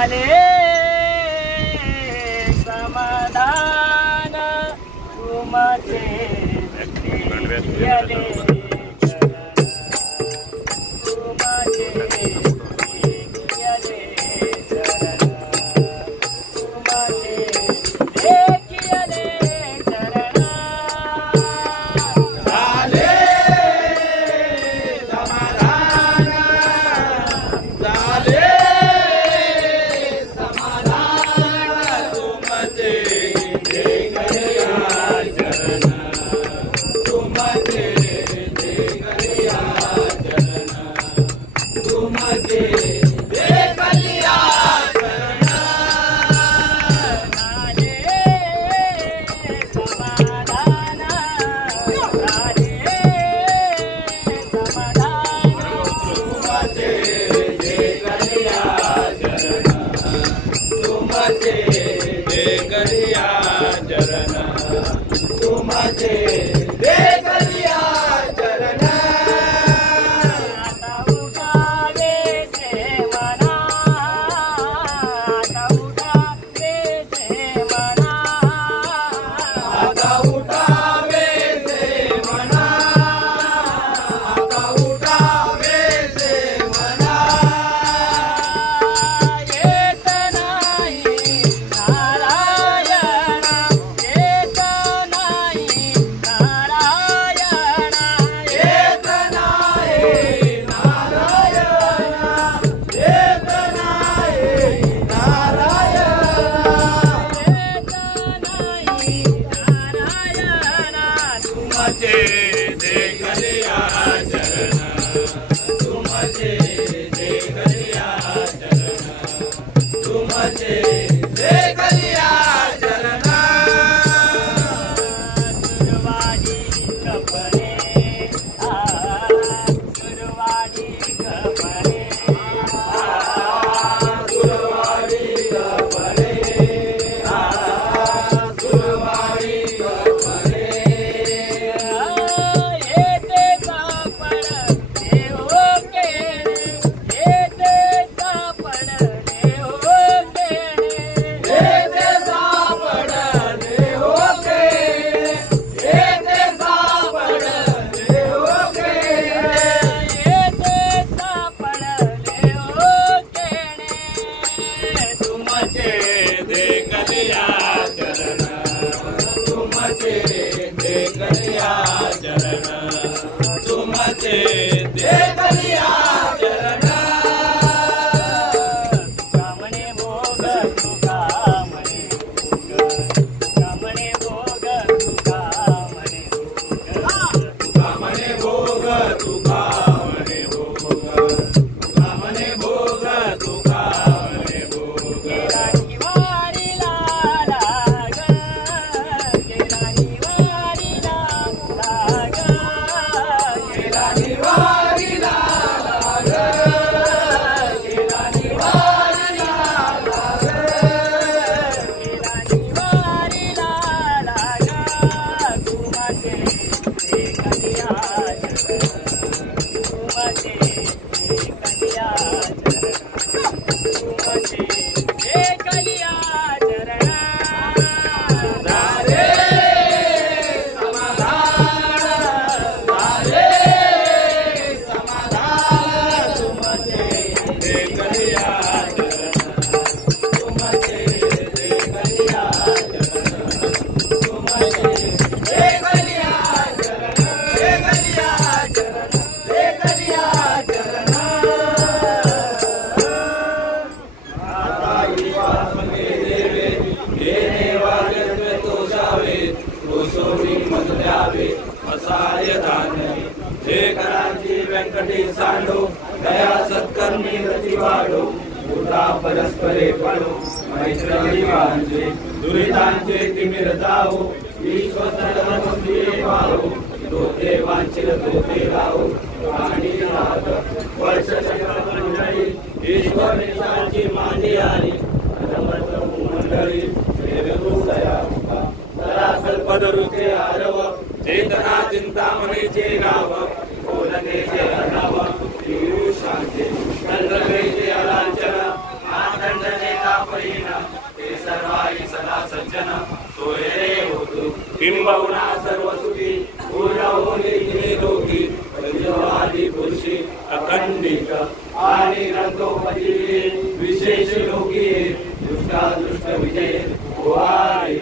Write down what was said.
झाले समाधान तुमचे प्रियले परस्परे पडो मैत्री वांचे दुरितांचे तिमिर जाओ ईश्वर वाहो दोते वांचिल दोते राहो आणि राहत वर्ष चक्र मंडळी ईश्वर निशाची मांडी आली मंडळी दया तरा कल्पदरुते आरव चेतना चिंतामणीचे गाव ओलकेचे अनाव शांती चंद्रकेचे अलांचन आनंदने सदा सज्जन सोयरे होतो किंबहुना सर्व सुखी पूर्ण होणे तिने लोकी पंचवादी पुरुषी अखंडित आणि ग्रंथोपती विशेष लोकी दुष्टा दुष्ट विजय वारी